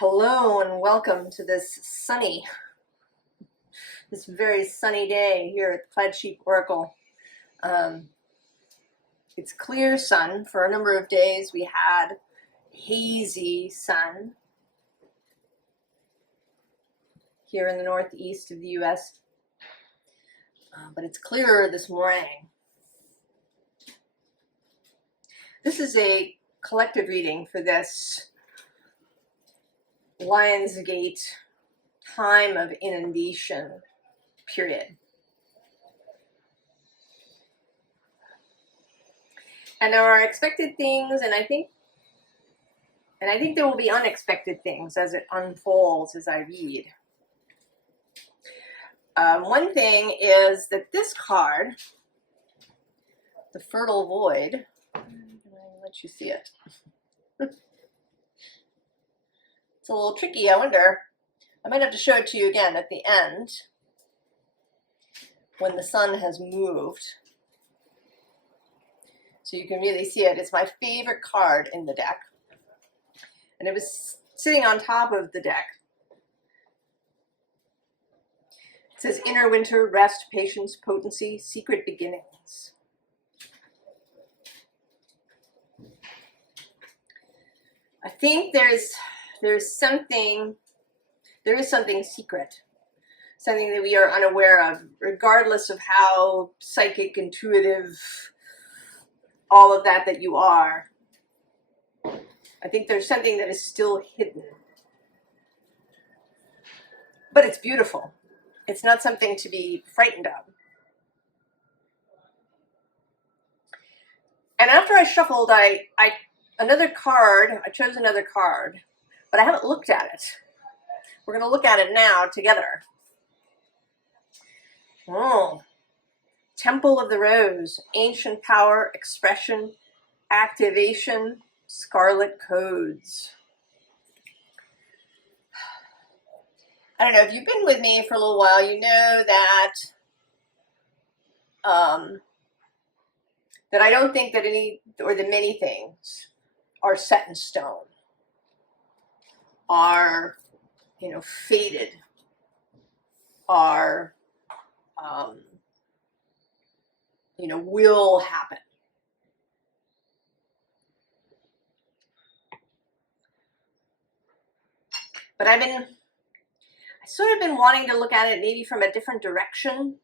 Hello and welcome to this very sunny day here at the Plaid Sheep Oracle. It's clear sun. For a number of days we had hazy sun here in the northeast of the US, but it's clearer this morning. This is a collective reading for this Lionsgate time of inundation period. And there are expected things, and I think there will be unexpected things as it unfolds as I read. One thing is that this card, the Fertile Void, I'll let you see it. It's a little tricky. I wonder, I might have to show it to you again at the end when the sun has moved, so you can really see it. It's my favorite card in the deck, and it was sitting on top of the deck. It says inner winter, rest, patience, potency, secret beginnings. I think there is something secret, something that we are unaware of, regardless of how psychic, intuitive, all of that you are. I think there's something that is still hidden. But it's beautiful. It's not something to be frightened of. And after I shuffled, I chose another card, but I haven't looked at it. We're going to look at it now together. Oh, Temple of the Rose, ancient power, expression, activation, scarlet codes. I don't know, if you've been with me for a little while, you know that that I don't think that many things are set in stone, are, fated, are, will happen. But I sort of been wanting to look at it maybe from a different direction.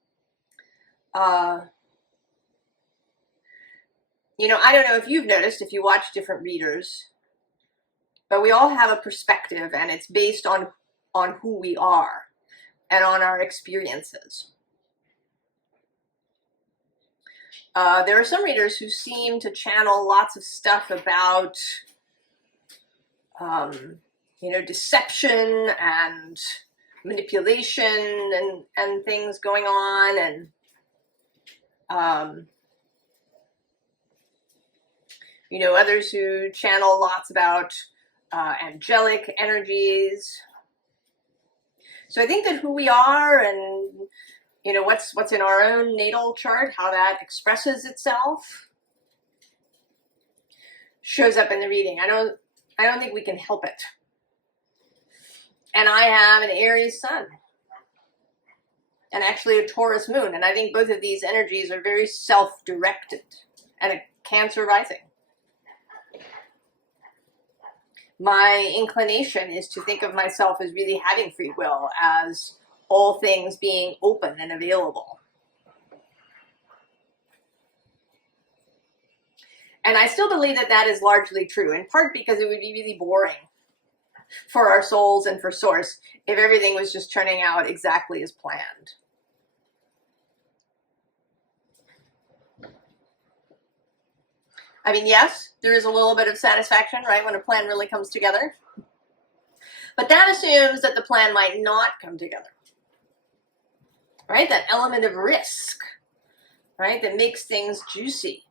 I don't know if you've noticed, if you watch different readers, but we all have a perspective, and it's based on who we are and on our experiences. There are some readers who seem to channel lots of stuff about, deception and manipulation and things going on, and others who channel lots about angelic energies. So I think that who we are and what's in our own natal chart, how that expresses itself, shows up in the reading. I don't think we can help it. And I have an Aries sun and actually a Taurus moon, and I think both of these energies are very self-directed, and a Cancer rising. My inclination is to think of myself as really having free will, as all things being open and available. And I still believe that that is largely true, in part because it would be really boring for our souls and for Source if everything was just turning out exactly as planned. I mean, yes, there is a little bit of satisfaction, right, when a plan really comes together. But that assumes that the plan might not come together, right? That element of risk, right, that makes things juicy.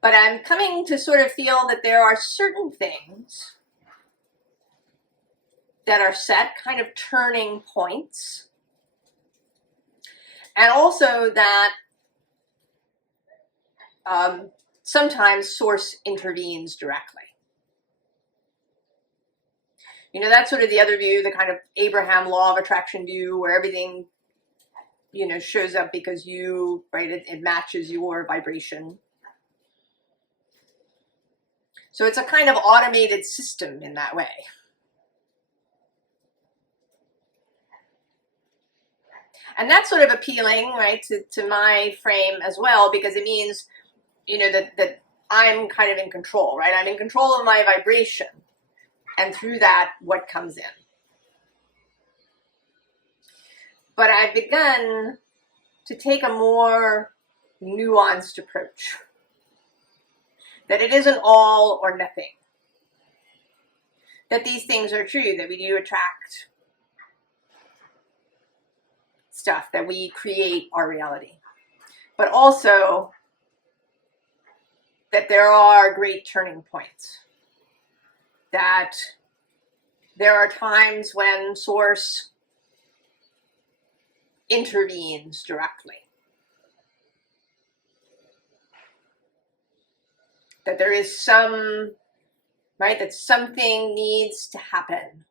But I'm coming to sort of feel that there are certain things that are set, kind of turning points. And also that sometimes source intervenes directly. You know, that's sort of the other view, the kind of Abraham law of attraction view, where everything, you know, shows up because you, right, it matches your vibration. So it's a kind of automated system in that way. And that's sort of appealing, right, to my frame as well, because it means, you know, that I'm kind of in control, right? I'm in control of my vibration. And through that, what comes in. But I've begun to take a more nuanced approach. That it isn't all or nothing. That these things are true, that we do attract stuff, that we create our reality. But also that there are great turning points. That there are times when Source intervenes directly. That there is some, right, that something needs to happen.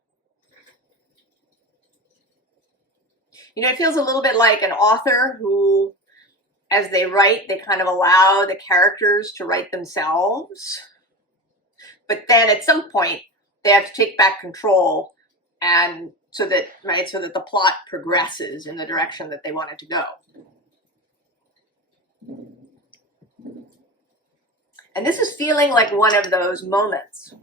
You know, it feels a little bit like an author who, as they write, they kind of allow the characters to write themselves. But then at some point, they have to take back control, and so that, right, so that the plot progresses in the direction that they want it to go. And this is feeling like one of those moments.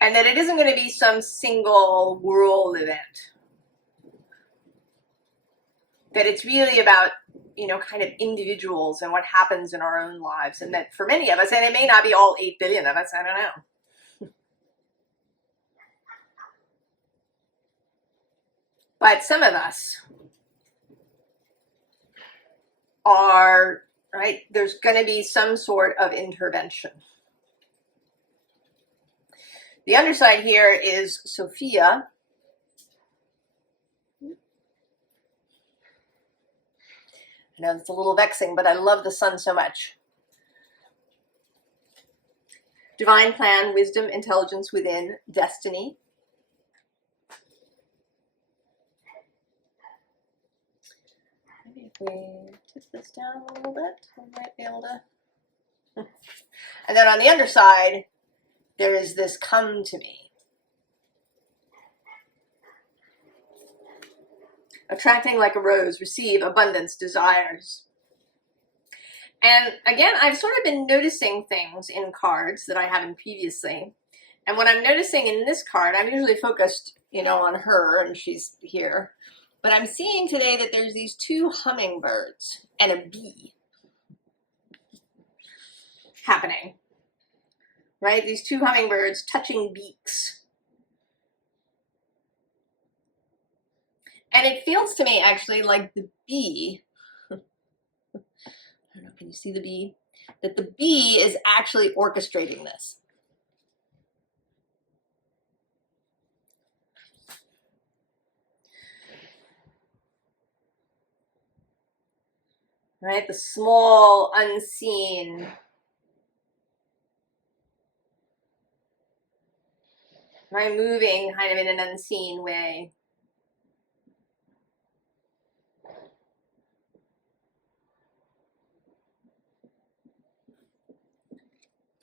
And that it isn't going to be some single world event. That it's really about, you know, kind of individuals and what happens in our own lives. And that for many of us, and it may not be all 8 billion of us, I don't know. But some of us are, right, there's going to be some sort of intervention. The underside here is Sophia. I know it's a little vexing, but I love the sun so much. Divine plan, wisdom, intelligence within, destiny. Maybe if we tip this down a little bit, we might be able to. And then on the underside, there is this come to me. Attracting like a rose, receive abundance, desires. And again, I've sort of been noticing things in cards that I haven't previously. And what I'm noticing in this card, I'm usually focused, you know, on her, and she's here. But I'm seeing today that there's these 2 hummingbirds and a bee happening. Right? These 2 hummingbirds touching beaks. And it feels to me actually like the bee, I don't know, can you see the bee? That the bee is actually orchestrating this. Right? The small, unseen, right? Moving kind of in an unseen way.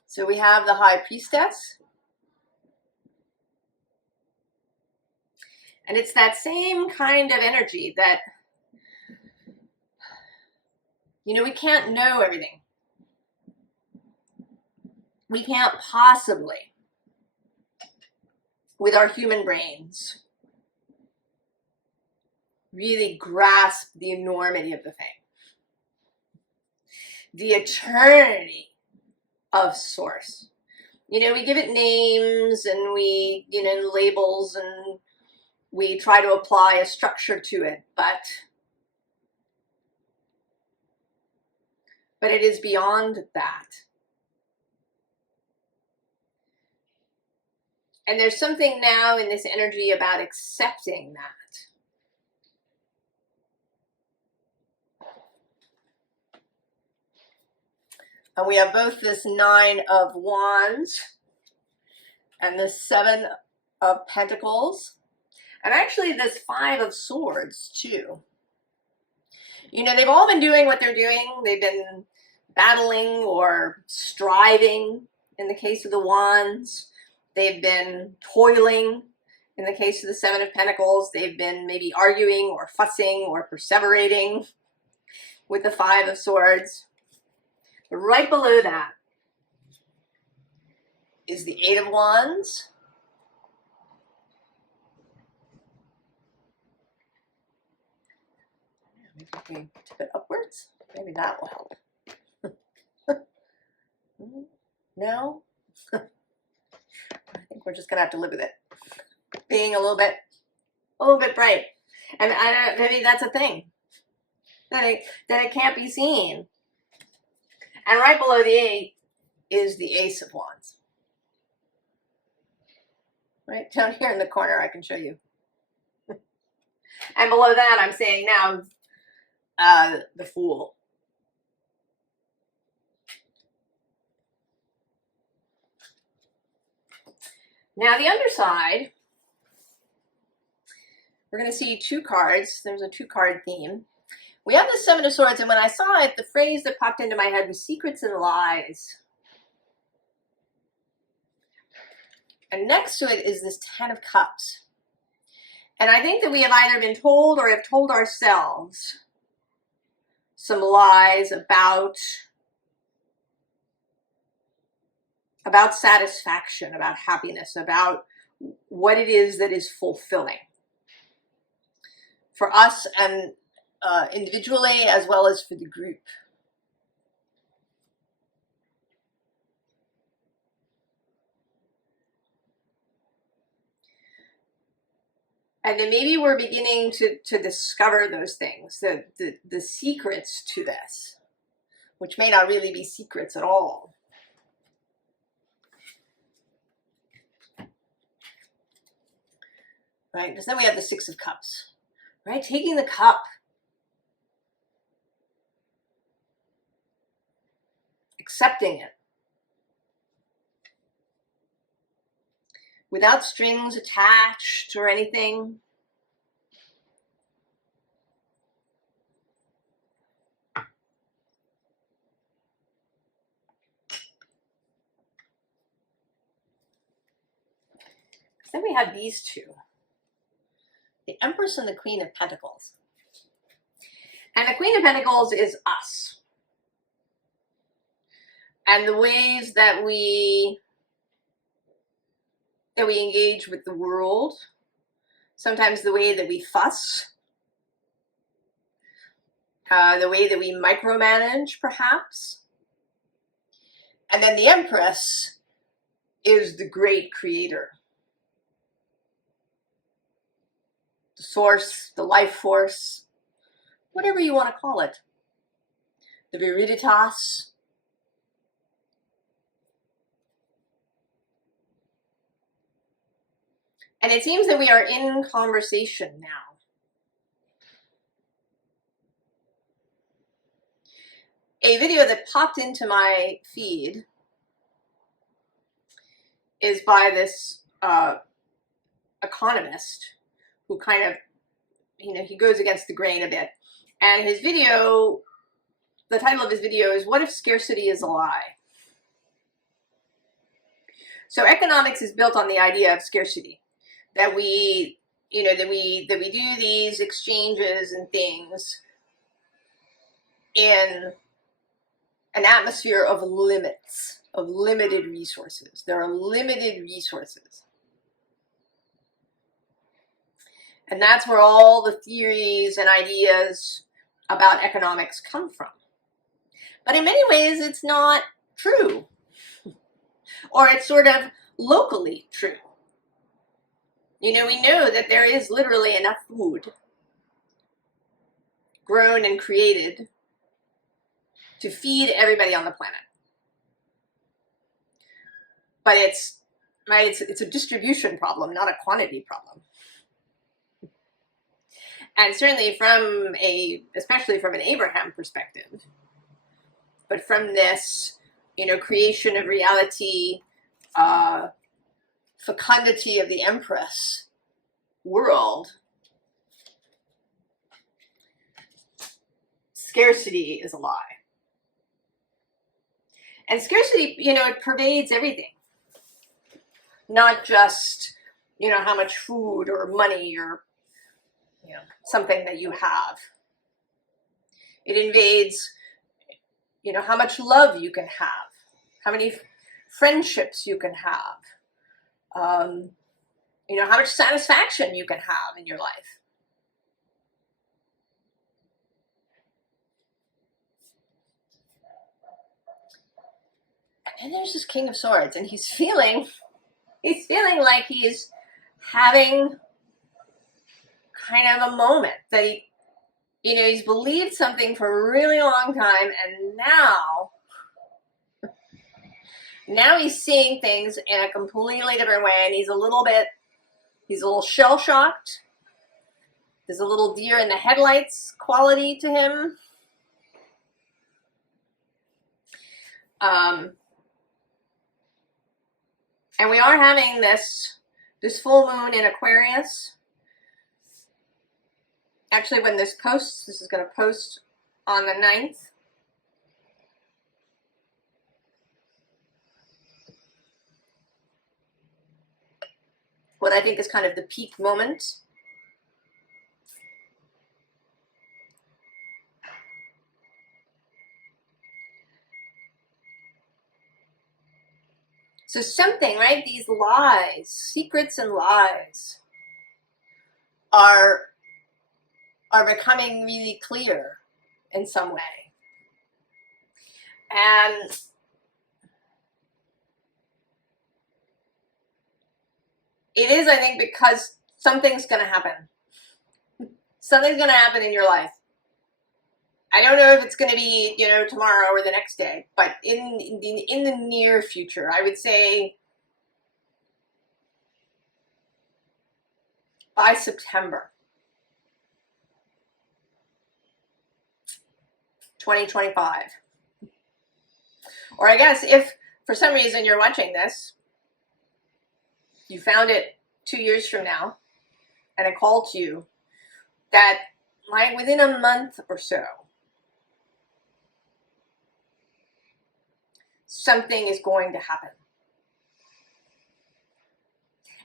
So we have the High Priestess. And it's that same kind of energy that, you know, we can't know everything. We can't possibly, with our human brains, really grasp the enormity of the thing. The eternity of Source. You know, we give it names and we, you know, labels, and we try to apply a structure to it, but it is beyond that. And there's something now in this energy about accepting that. And we have both this 9 of Wands and this 7 of Pentacles. And actually this 5 of Swords too. You know, they've all been doing what they're doing. They've been battling or striving in the case of the Wands. They've been toiling in the case of the 7 of Pentacles. They've been maybe arguing or fussing or perseverating with the 5 of Swords. But right below that is the 8 of Wands. Maybe we can tip it upwards. Maybe that will help. No? I think we're just gonna have to live with it. Being a little bit bright. And maybe that's a thing. That it can't be seen. And right below the 8 is the Ace of Wands. Right down here in the corner, I can show you. And below that, I'm saying now, the Fool. Now the underside, we're going to see 2 cards. There's a 2-card theme. We have the 7 of Swords, and when I saw it, the phrase that popped into my head was secrets and lies. And next to it is this 10 of Cups. And I think that we have either been told or have told ourselves some lies about satisfaction, about happiness, about what it is that is fulfilling for us and individually as well as for the group. And then maybe we're beginning to discover those things, the secrets to this, which may not really be secrets at all. Right? Because then we have the 6 of Cups, right? Taking the cup, accepting it, without strings attached or anything. Then we have these 2. The Empress and the Queen of Pentacles. And the Queen of Pentacles is us. And the ways that we engage with the world. Sometimes the way that we fuss. The way that we micromanage, perhaps. And then the Empress is the great creator. The source, the life force, whatever you want to call it. The viriditas. And it seems that we are in conversation now. A video that popped into my feed is by this economist who kind of, he goes against the grain a bit. And his video, the title of his video is, "What if Scarcity is a Lie?" So economics is built on the idea of scarcity, that we do these exchanges and things in an atmosphere of limits, of limited resources. There are limited resources. And that's where all the theories and ideas about economics come from. But in many ways, it's not true. Or it's sort of locally true. We know that there is literally enough food grown and created to feed everybody on the planet. But it's a distribution problem, not a quantity problem. And certainly especially from an Abraham perspective, but from this you know, creation of reality, fecundity of the Empress world, scarcity is a lie. And scarcity, you know, it pervades everything. Not just, you know, how much food or money or, you know, something that you have. It invades, you know, how much love you can have, how many friendships you can have, you know, how much satisfaction you can have in your life. And there's this King of Swords, and he's feeling like he's having kind of a moment that he, you know, he's believed something for a really long time, and now he's seeing things in a completely different way, and he's a little shell-shocked. There's a little deer in the headlights quality to him. And we are having this full moon in Aquarius. Actually, when this posts, this is going to post on the 9th. What I think is kind of the peak moment. So something, right? These lies, secrets and lies are becoming really clear in some way. And it is, I think, because something's going to happen. Something's going to happen in your life. I don't know if it's going to be, you know, tomorrow or the next day, but in the near future, I would say by September 2025. Or I guess if for some reason you're watching this, you found it 2 years from now, and a call to you that might within a month or so, something is going to happen.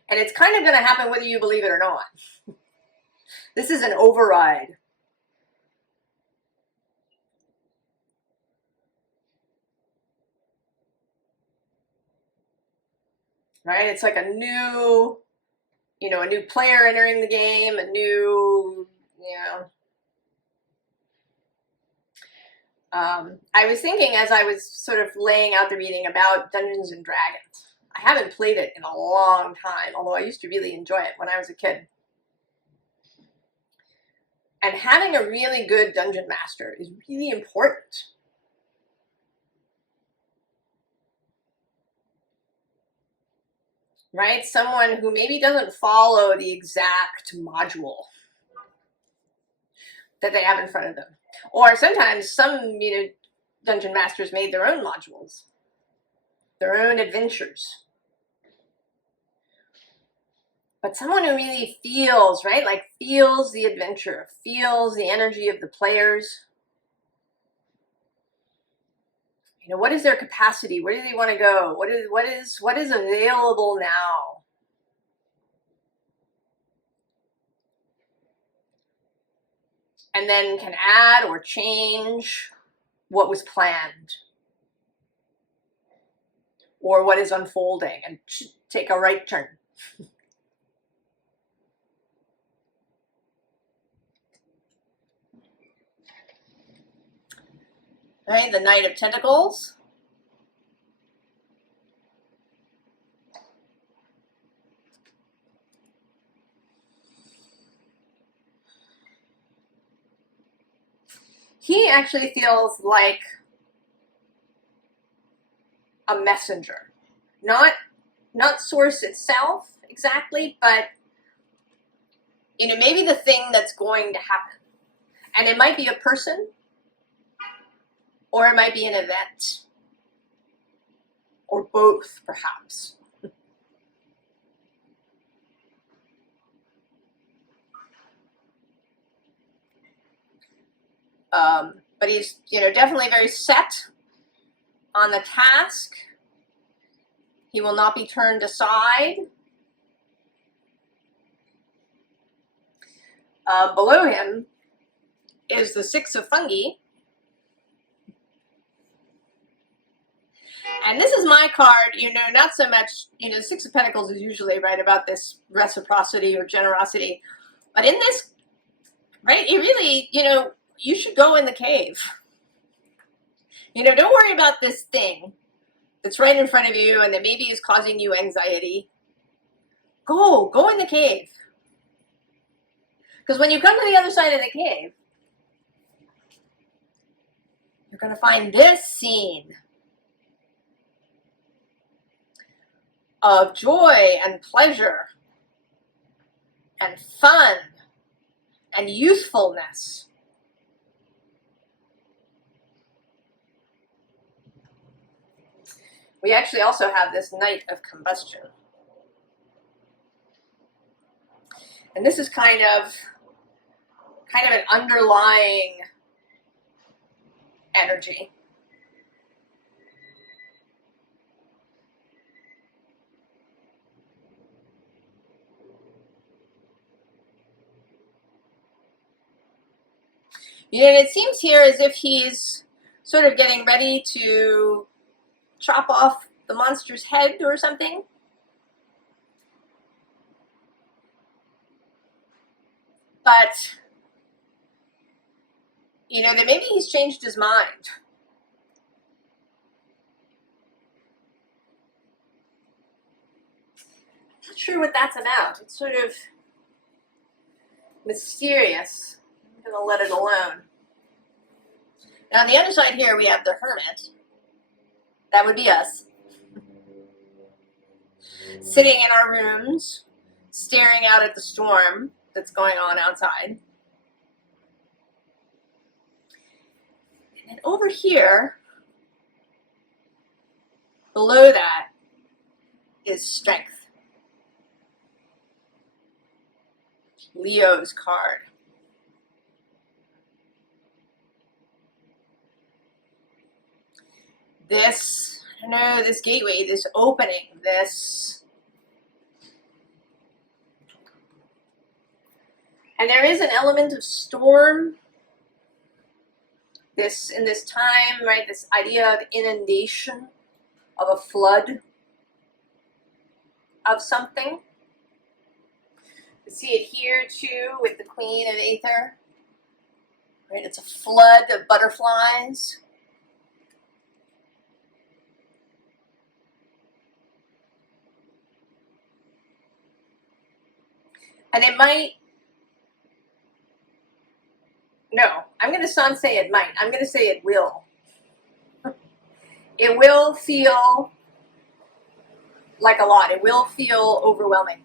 And it's kind of going to happen whether you believe it or not. This is an override. Right? It's like a new, you know, a new player entering the game, a new, you know. I was thinking as I was sort of laying out the reading about Dungeons and Dragons. I haven't played it in a long time, although I used to really enjoy it when I was a kid. And having a really good dungeon master is really important. Right? Someone who maybe doesn't follow the exact module that they have in front of them. Or sometimes some, you know, dungeon masters made their own modules, their own adventures. But someone who really feels, right, like feels the adventure, feels the energy of the players. You know, what is their capacity? Where do they want to go? What is available now? And then can add or change what was planned or what is unfolding and take a right turn. Right, the Knight of Tentacles. He actually feels like a messenger. Not Source itself exactly, but, you know, maybe the thing that's going to happen. And it might be a person, or it might be an event. or both, perhaps. But he's, you know, definitely very set on the task. He will not be turned aside. Below him is the Six of Fungi. And this is my card, you know, not so much, you know, Six of Pentacles is usually right about this reciprocity or generosity. But in this, right, you really, you know, you should go in the cave. You know, don't worry about this thing that's right in front of you and that maybe is causing you anxiety. Go in the cave. Because when you come to the other side of the cave, you're going to find this scene of joy and pleasure and fun and youthfulness. We actually also have this Knight of Combustion. And this is kind of an underlying energy. You know, it seems here as if he's sort of getting ready to chop off the monster's head or something. But, you know, that maybe he's changed his mind. I'm not sure what that's about. It's sort of mysterious. I'm going to let it alone. Now on the other side here we have the Hermit. That would be us. Sitting in our rooms, staring out at the storm that's going on outside. And then over here, below that, is Strength. Leo's card. This, I don't know, this gateway, this opening, this. And there is an element of storm. This, in this time, right, this idea of inundation, of a flood of something. You see it here too with the Queen of Aether. Right, it's a flood of butterflies. And it might, no, I'm going to not say it might. I'm going to say it will. It will feel like a lot. It will feel overwhelming.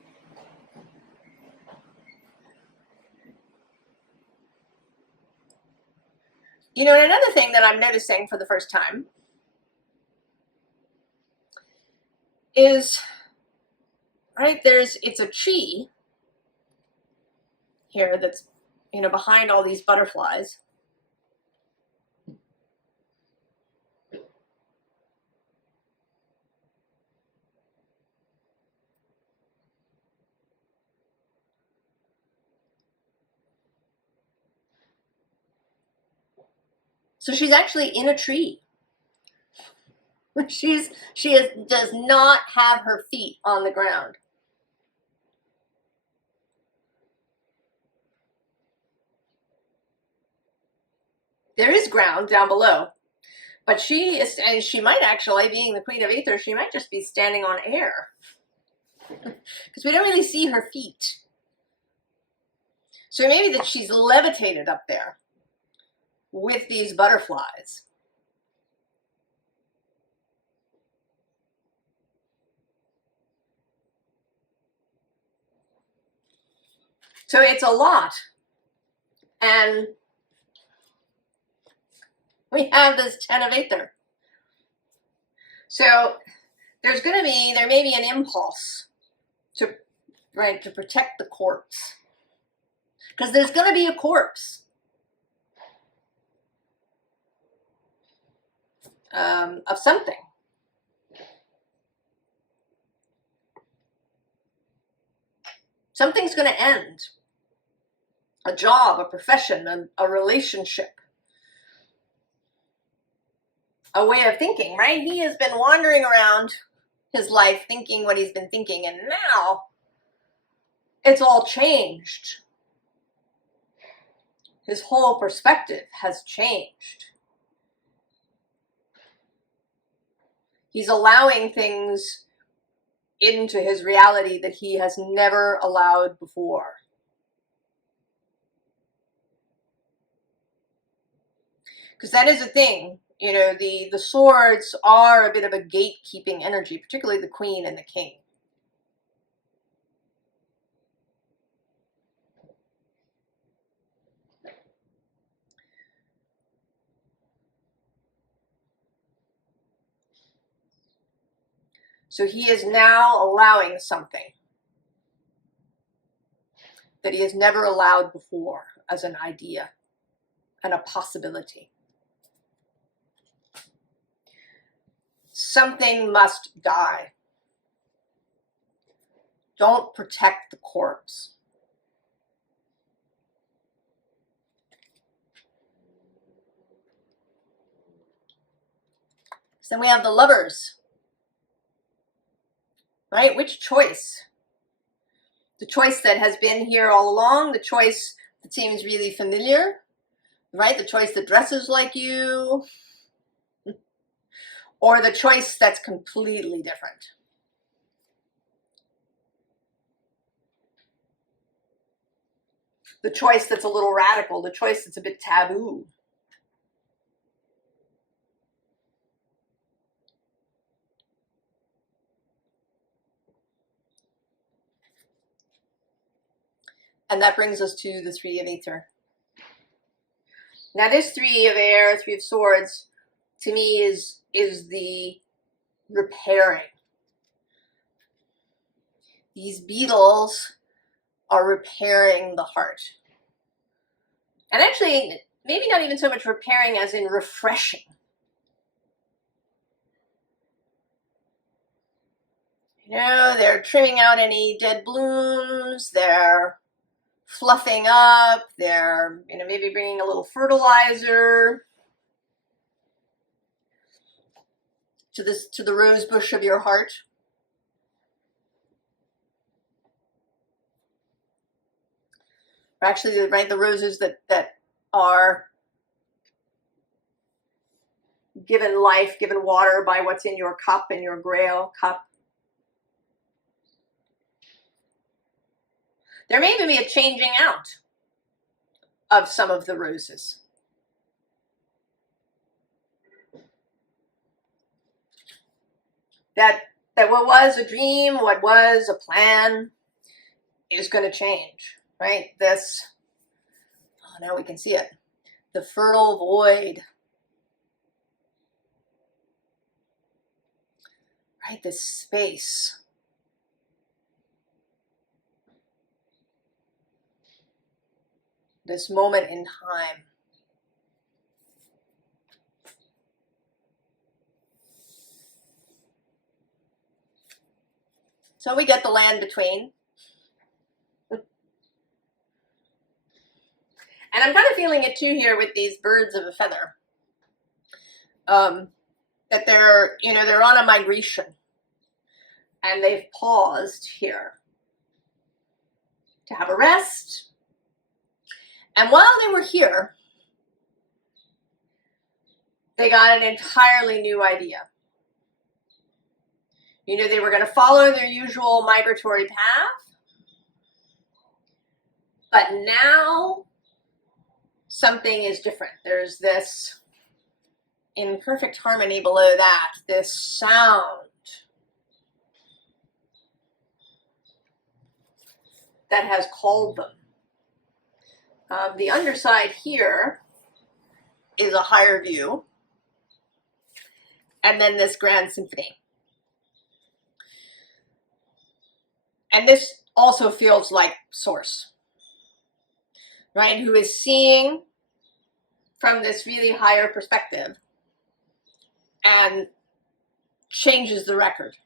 You know, and another thing that I'm noticing for the first time is, right, it's a tree here that's, you know, behind all these butterflies. So she's actually in a tree. Does not have her feet on the ground. There is ground down below, but she might actually, being the Queen of Aether, she might just be standing on air because we don't really see her feet. So maybe that she's levitated up there with these butterflies. So it's a lot. And we have this Ten of Aether. So there may be an impulse to, right, to protect the corpse. Because there's going to be a corpse. Of something. Something's going to end. A job, a profession, a relationship. A way of thinking, right? He has been wandering around his life thinking what he's been thinking, and now it's all changed. His whole perspective has changed. He's allowing things into his reality that he has never allowed before. Because that is a thing. You know, the swords are a bit of a gatekeeping energy, particularly the queen and the king. So he is now allowing something that he has never allowed before as an idea and a possibility. Something must die. Don't protect the corpse. So then we have the Lovers. Right? Which choice? The choice that has been here all along, the choice that seems really familiar, right? The choice that dresses like you, or the choice that's completely different. The choice that's a little radical, the choice that's a bit taboo. And that brings us to the Three of Aether. Now this Three of Air, Three of Swords, to me is the repairing. These beetles are repairing the heart. And actually, maybe not even so much repairing as in refreshing. You know, they're trimming out any dead blooms, they're fluffing up, they're, you know, maybe bringing a little fertilizer to the rose bush of your heart. Or actually, right, the roses that are given life, given water by what's in your cup, in your grail cup. There may even be a changing out of some of the roses. That what was a dream, what was a plan, is going to change, right? This, oh, now we can see it. The fertile void. Right, this space. This moment in time. So we get the land between. And I'm kind of feeling it too here with these birds of a feather. That they're, you know, they're on a migration. And they've paused here to have a rest. And while they were here, they got an entirely new idea. You know, they were going to follow their usual migratory path. But now something is different. There's this, in perfect harmony below that, this sound that has called them. The underside here is a higher view, and then this grand symphony. And this also feels like source, right? Who is seeing from this really higher perspective and changes the record,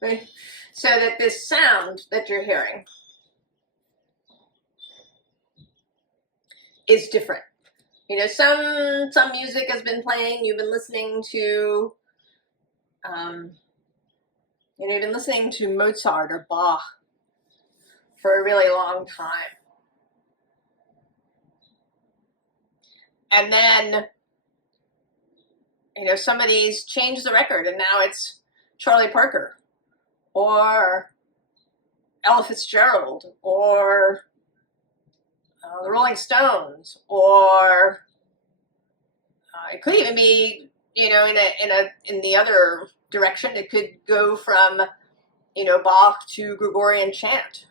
right? So that this sound that you're hearing is different. You know, some music has been playing, you've been listening to, you know, you've been listening to Mozart or Bach for a really long time. And then, you know, somebody's changed the record and now it's Charlie Parker or Ella Fitzgerald or the Rolling Stones, or it could even be, you know, in the other direction. It could go from, you know, Bach to Gregorian chant,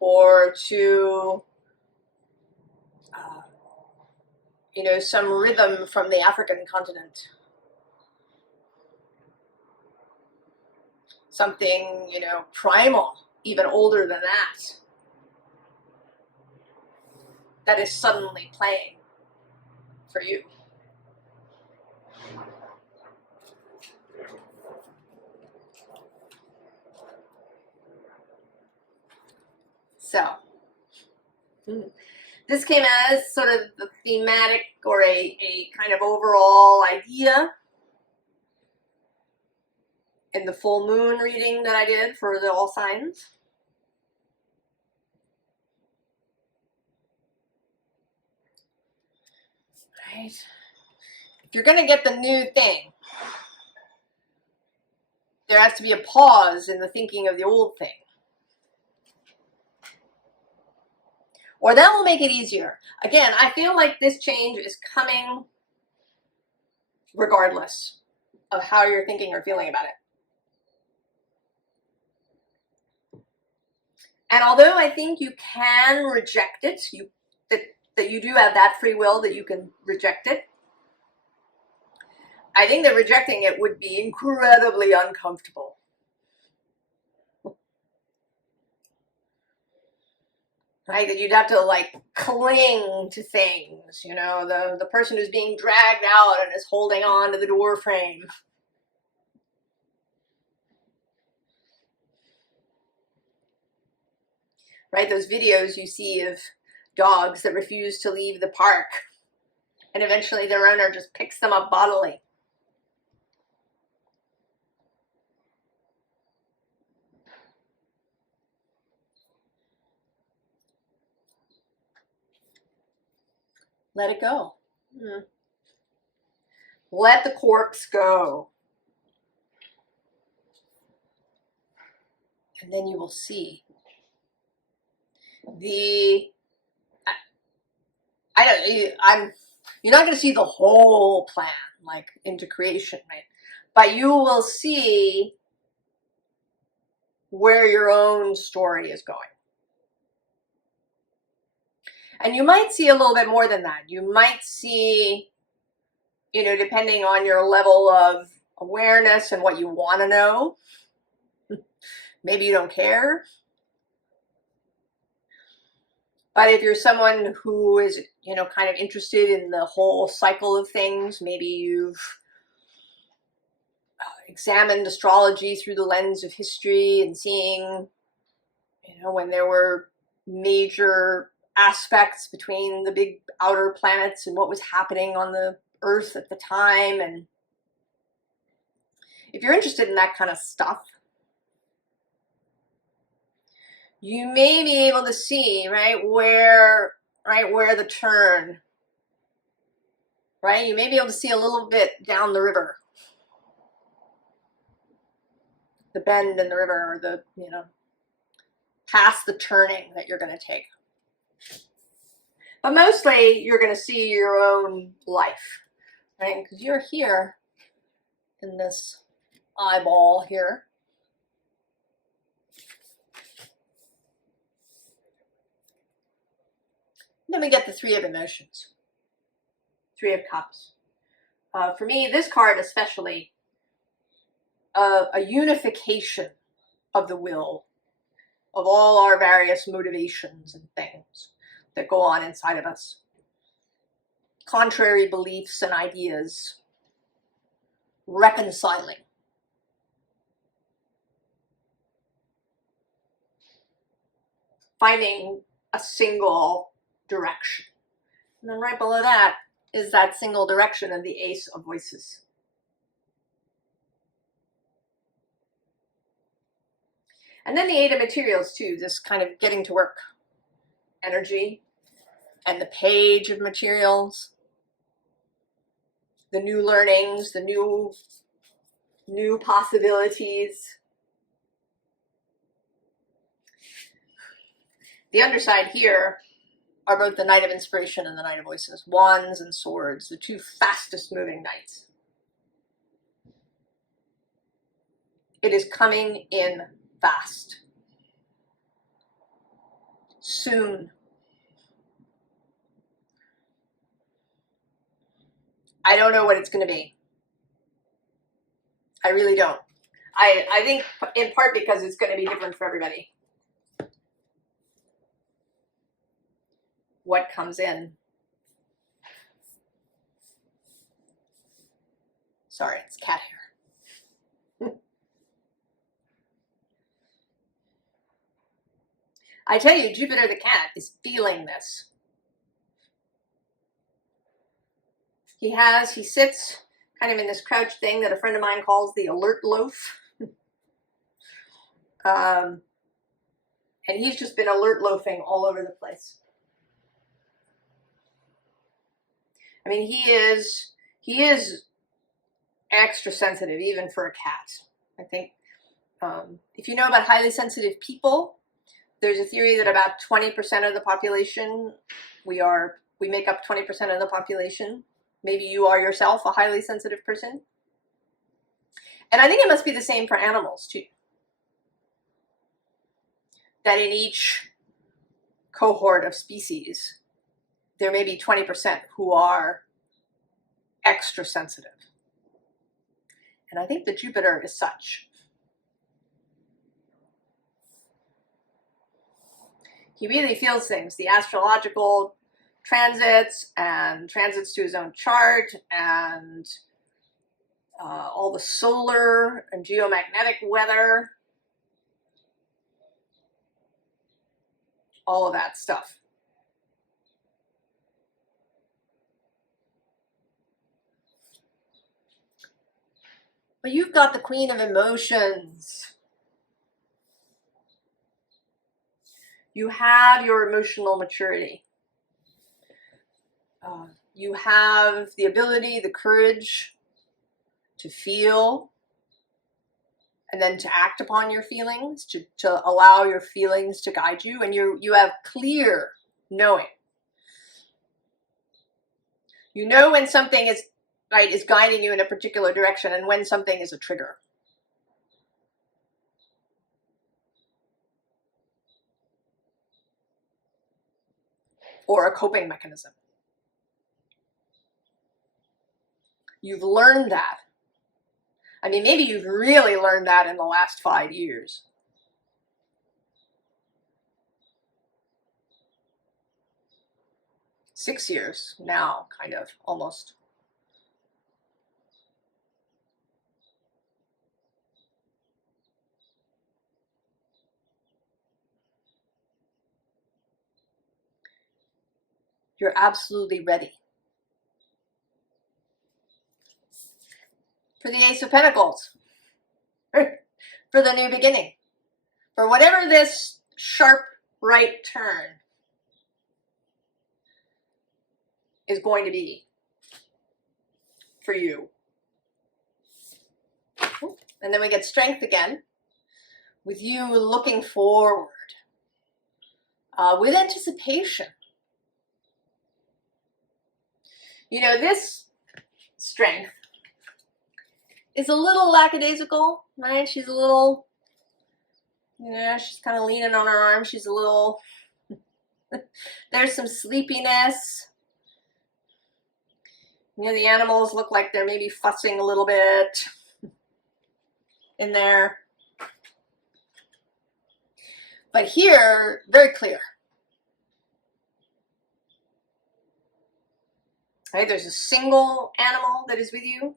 or to you know, some rhythm from the African continent, something, you know, primal, even older than that is suddenly playing for you. So this came as sort of the thematic, or a kind of overall idea in the full moon reading that I did for the all signs. Right? If you're going to get the new thing, there has to be a pause in the thinking of the old thing. Or that will make it easier. Again, I feel like this change is coming regardless of how you're thinking or feeling about it. And although I think you can reject it, that you do have that free will that you can reject it, I think that rejecting it would be incredibly uncomfortable. Right? That you'd have to like cling to things, you know, the person who's being dragged out and is holding on to the door frame. Right? Those videos you see of dogs that refuse to leave the park, and eventually their owner just picks them up bodily. Let it go. Let the corpse go. And then you will see you're not going to see the whole plan, like into creation, right? But you will see where your own story is going. And you might see a little bit more than that. You might see, you know, depending on your level of awareness and what you want to know. Maybe you don't care. But if you're someone who is, you know, kind of interested in the whole cycle of things, maybe you've examined astrology through the lens of history and seeing, you know, when there were major aspects between the big outer planets and what was happening on the Earth at the time. And if you're interested in that kind of stuff, you may be able to see, right, where the turn, right? You may be able to see a little bit down the river, the bend in the river, or the, you know, past the turning that you're going to take. But mostly you're going to see your own life, right? Because you're here in this eyeball here. Then we get the Three of Emotions, Three of Cups. For me, this card especially, a unification of the will, of all our various motivations and things that go on inside of us. Contrary beliefs and ideas, reconciling. Finding a single direction. And then right below that is that single direction of the Ace of Voices. And then the Eight of Materials too, this kind of getting to work energy, and the Page of Materials, the new learnings, the new possibilities. The underside here are both the Knight of Inspiration and the Knight of Voices. Wands and Swords, the two fastest moving knights. It is coming in fast. Soon. I don't know what it's going to be. I really don't. I think in part because it's going to be different for everybody. What comes in. Sorry, it's cat hair. I tell you, Jupiter the cat is feeling this. He sits kind of in this crouch thing that a friend of mine calls the alert loaf. And he's just been alert loafing all over the place. I mean, he is extra sensitive, even for a cat. I think if you know about highly sensitive people, there's a theory that about 20% of the population, we make up 20% of the population. Maybe you are yourself a highly sensitive person. And I think it must be the same for animals too. That in each cohort of species, there may be 20% who are extra sensitive. And I think that Jupiter is such. He really feels things, the astrological transits and transits to his own chart and all the solar and geomagnetic weather, all of that stuff. But you've got the Queen of Emotions. You have your emotional maturity. You have the ability, the courage to feel and then to act upon your feelings, to allow your feelings to guide you, and you have clear knowing. You know when something is guiding you in a particular direction and when something is a trigger. Or a coping mechanism. You've learned that. I mean, maybe you've really learned that in the last 5 years. Six years now, kind of, almost. You're absolutely ready. For the Ace of Pentacles, for the new beginning, for whatever this sharp right turn is going to be for you. And then we get Strength again, with you looking forward, with anticipation. You know, this Strength is a little lackadaisical, right? She's a little, she's kind of leaning on her arm. She's a little, there's some sleepiness. The animals look like they're maybe fussing a little bit in there. But here, very clear. Right? There's a single animal that is with you.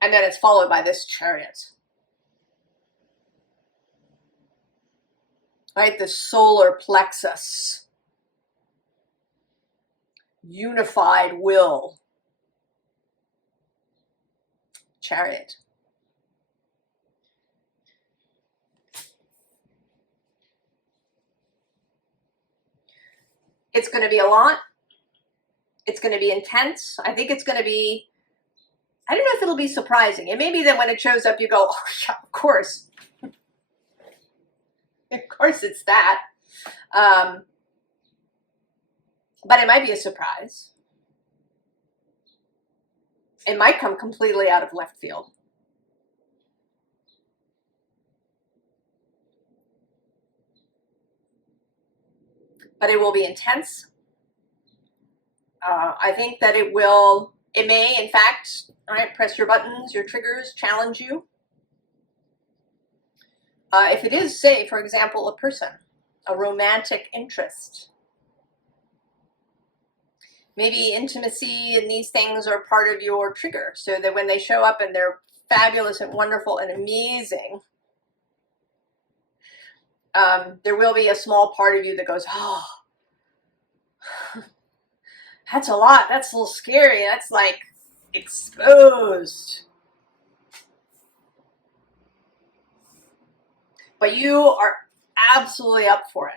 And then it's followed by this Chariot. Right? The solar plexus. Unified will. Chariot. It's going to be a lot. It's going to be intense. I think it's going to be, I don't know if it'll be surprising. It may be that when it shows up, you go, oh, yeah, of course. Of course it's that. But it might be a surprise. It might come completely out of left field. But it will be intense. I think that it may, in fact, all right, press your buttons, your triggers, challenge you. If it is, say, for example, a person, a romantic interest. Maybe intimacy and these things are part of your trigger, so that when they show up and they're fabulous and wonderful and amazing, there will be a small part of you that goes, oh, that's a lot. That's a little scary. That's like exposed. But you are absolutely up for it.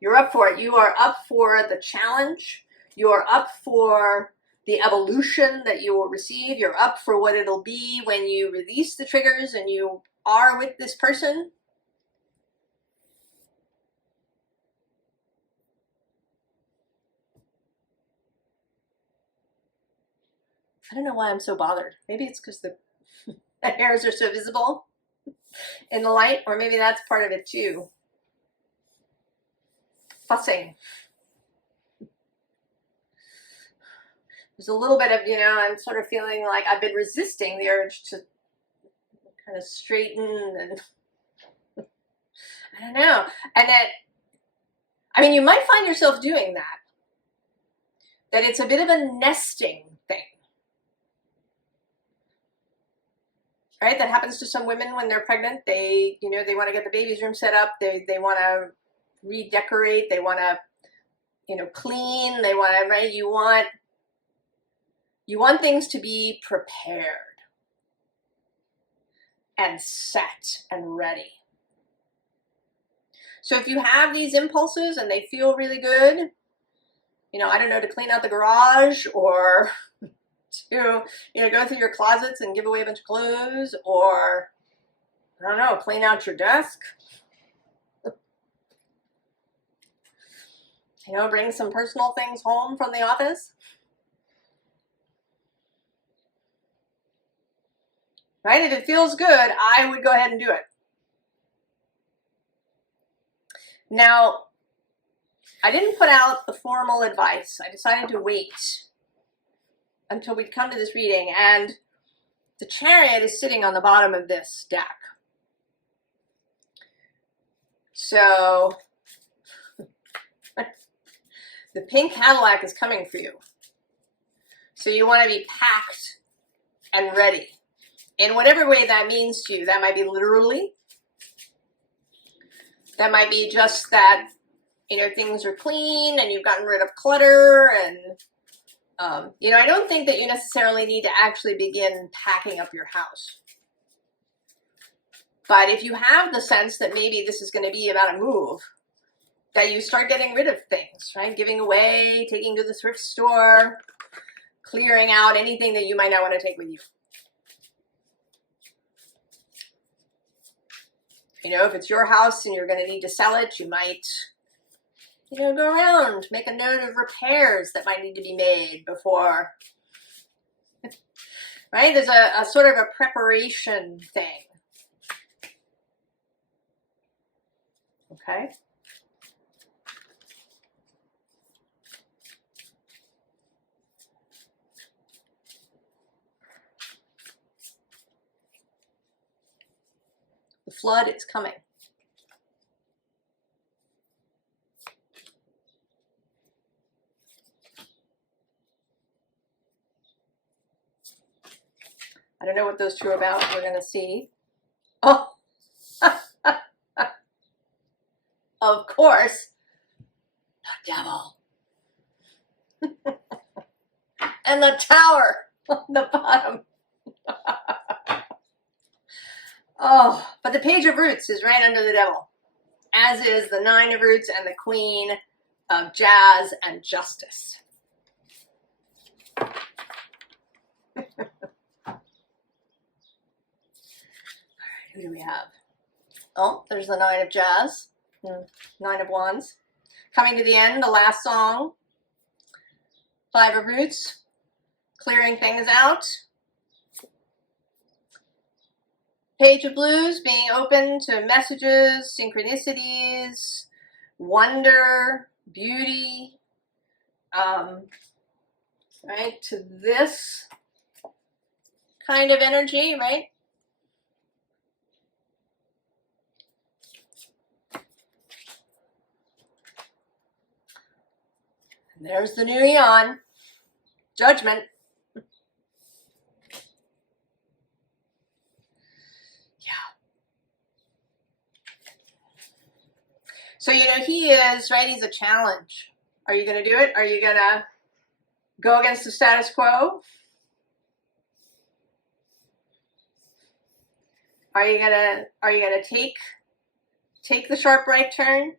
You're up for it. You are up for the challenge. You are up for the evolution that you will receive. You're up for what it'll be when you release the triggers and you are with this person. I don't know why I'm so bothered. Maybe it's because the hairs are so visible in the light, or maybe that's part of it too. Fussing. There's a little bit of, I'm sort of feeling like I've been resisting the urge to kind of straighten and I don't know. And that, I mean, you might find yourself doing that. That it's a bit of a nesting thing. Right? That happens to some women when they're pregnant. They, they want to get the baby's room set up. They want to redecorate. They want to, clean. They want to, right? You want things to be prepared and set and ready. So if you have these impulses and they feel really good, I don't know, to clean out the garage or to, go through your closets and give away a bunch of clothes, or, I don't know, clean out your desk. Bring some personal things home from the office. Right? If it feels good, I would go ahead and do it. Now, I didn't put out the formal advice. I decided to wait until we'd come to this reading, and the Chariot is sitting on the bottom of this deck. So the pink Cadillac is coming for you. So you want to be packed and ready. In whatever way that means to you. That might be literally. That might be just that, things are clean and you've gotten rid of clutter and, I don't think that you necessarily need to actually begin packing up your house. But if you have the sense that maybe this is going to be about a move, that you start getting rid of things, right? Giving away, taking to the thrift store, clearing out anything that you might not want to take with you. If it's your house and you're going to need to sell it, you might, go around, make a note of repairs that might need to be made before, right? There's a sort of a preparation thing. Okay? flood is coming. I don't know what those two are about. We're going to see. Oh, of course, the devil. And the tower on the bottom. Oh, but the Page of Roots is right under the devil, as is the Nine of Roots and the Queen of Jazz and Justice. Who do we have? Oh, there's the Nine of Jazz, Nine of Wands. Coming to the end, the last song. Five of Roots, clearing things out. Page of Blues, being open to messages, synchronicities, wonder, beauty, right, to this kind of energy, right? And there's the new eon, Judgment. So, you know, he is, right, he's a challenge. Are you going to do it? Are you going to go against the status quo? Are you going to take the sharp right turn?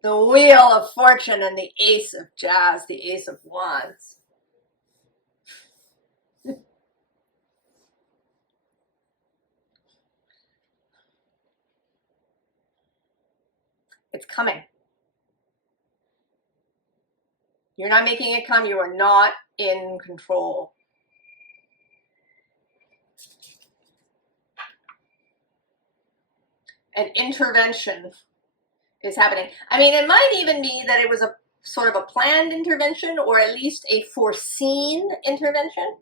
The Wheel of Fortune and the Ace of Jazz, the Ace of Wands. It's coming. You're not making it come. You are not in control. An intervention is happening. I mean, it might even be that it was a sort of a planned intervention, or at least a foreseen intervention.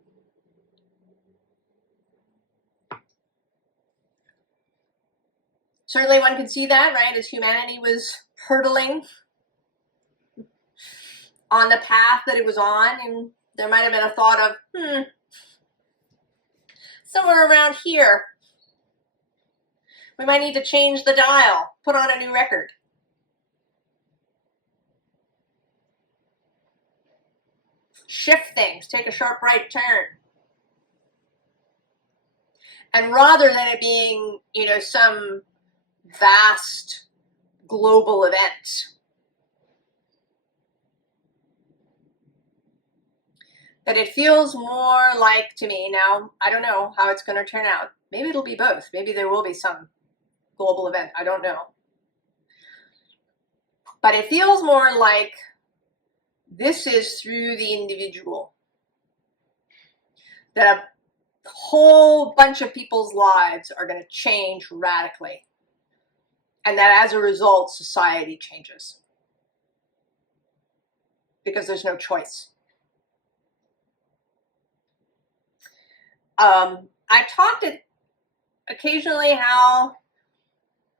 Certainly one could see that, right, as humanity was hurtling on the path that it was on, and there might have been a thought of, somewhere around here, we might need to change the dial, put on a new record. Shift things, take a sharp right turn. And rather than it being, you know, some vast global event, that it feels more like, to me, now, I don't know how it's going to turn out. Maybe it'll be both. Maybe there will be some global event. I don't know. But it feels more like this is through the individual. That a whole bunch of people's lives are going to change radically. And that as a result, society changes. Because there's no choice. I've talked occasionally how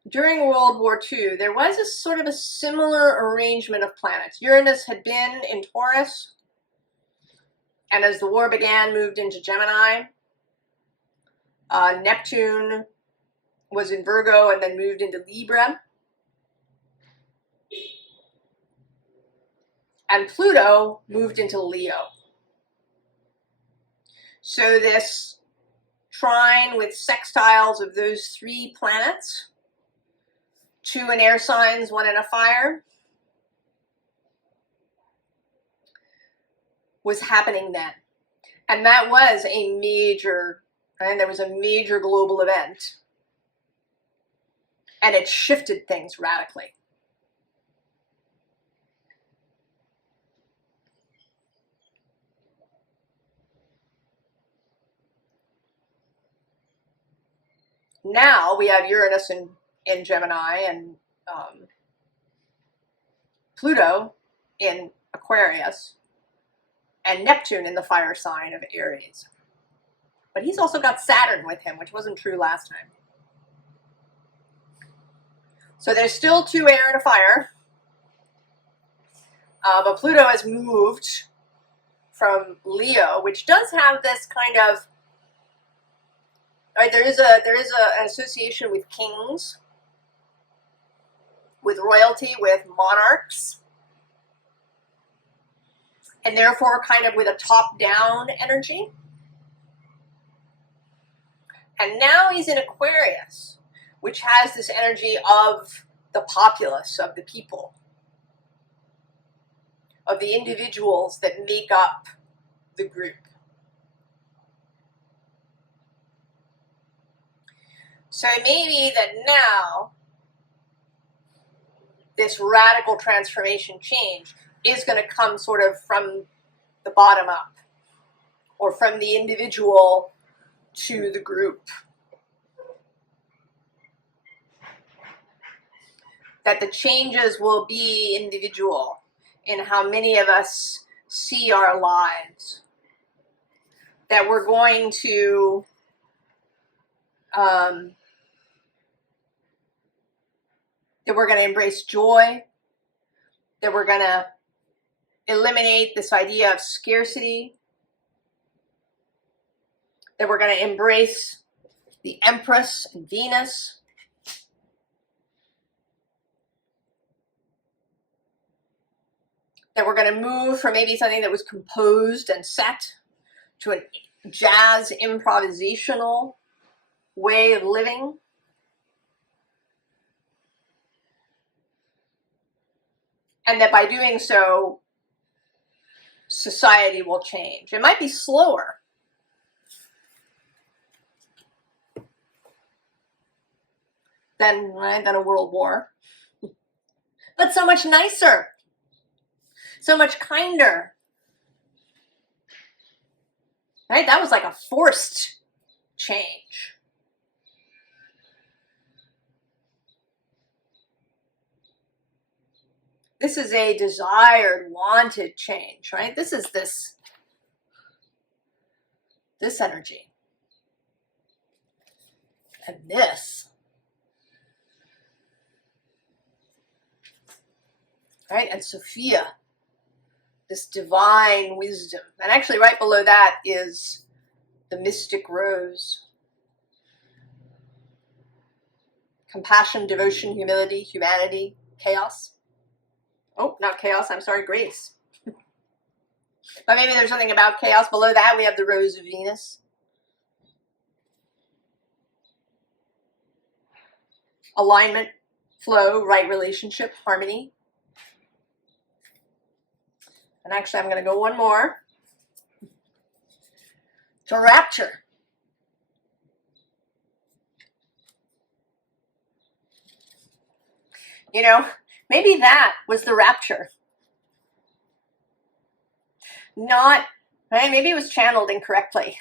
during World War II, there was a sort of a similar arrangement of planets. Uranus had been in Taurus, and as the war began, moved into Gemini. Neptune was in Virgo and then moved into Libra. And Pluto moved into Leo. So this trine with sextiles of those three planets, two in air signs, one in a fire, was happening then. And that was a major, right? There was a major global event. And it shifted things radically. Now we have Uranus in Gemini and Pluto in Aquarius and Neptune in the fire sign of Aries. But he's also got Saturn with him, which wasn't true last time. So there's still 2 air and a fire. But Pluto has moved from Leo, which does have this kind of, right, there is an association with kings, with royalty, with monarchs, and therefore kind of with a top-down energy. And now he's in Aquarius, which has this energy of the populace, of the people, of the individuals that make up the group. So it may be that now this radical transformation change is going to come sort of from the bottom up, or from the individual to the group. That the changes will be individual in how many of us see our lives. That we're going to embrace joy, that we're going to eliminate this idea of scarcity, that we're going to embrace the Empress and Venus, that we're going to move from maybe something that was composed and set to a jazz improvisational way of living. And that by doing so, society will change. It might be slower than a world war, but so much nicer, so much kinder. Right? That was like a forced change. This is a desired, wanted change, right? This is this energy. And this. Right? And Sophia, this divine wisdom. And actually right below that is the mystic rose. Compassion, devotion, humility, humanity, chaos. Oh, not chaos, I'm sorry, grace. But maybe there's something about chaos. Below that, we have the rose of Venus. Alignment, flow, right relationship, harmony. And actually, I'm going to go one more. To rapture. You know, maybe that was the rapture. Not, right? Maybe it was channeled incorrectly.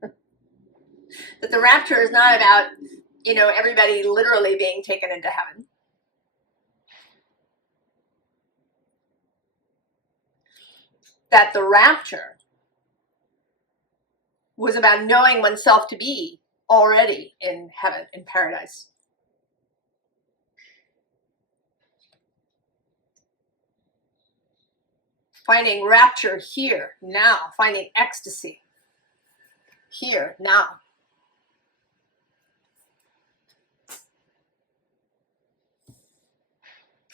That the rapture is not about, you know, everybody literally being taken into heaven. That the rapture was about knowing oneself to be already in heaven, in paradise. Finding rapture here, now. Finding ecstasy here, now.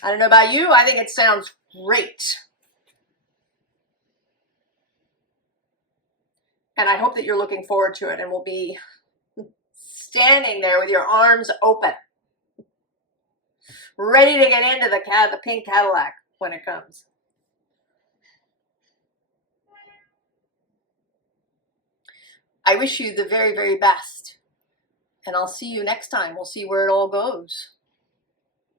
I don't know about you, I think it sounds great. And I hope that you're looking forward to it and will be standing there with your arms open, ready to get into the pink Cadillac when it comes. I wish you the very, very best. And I'll see you next time. We'll see where it all goes.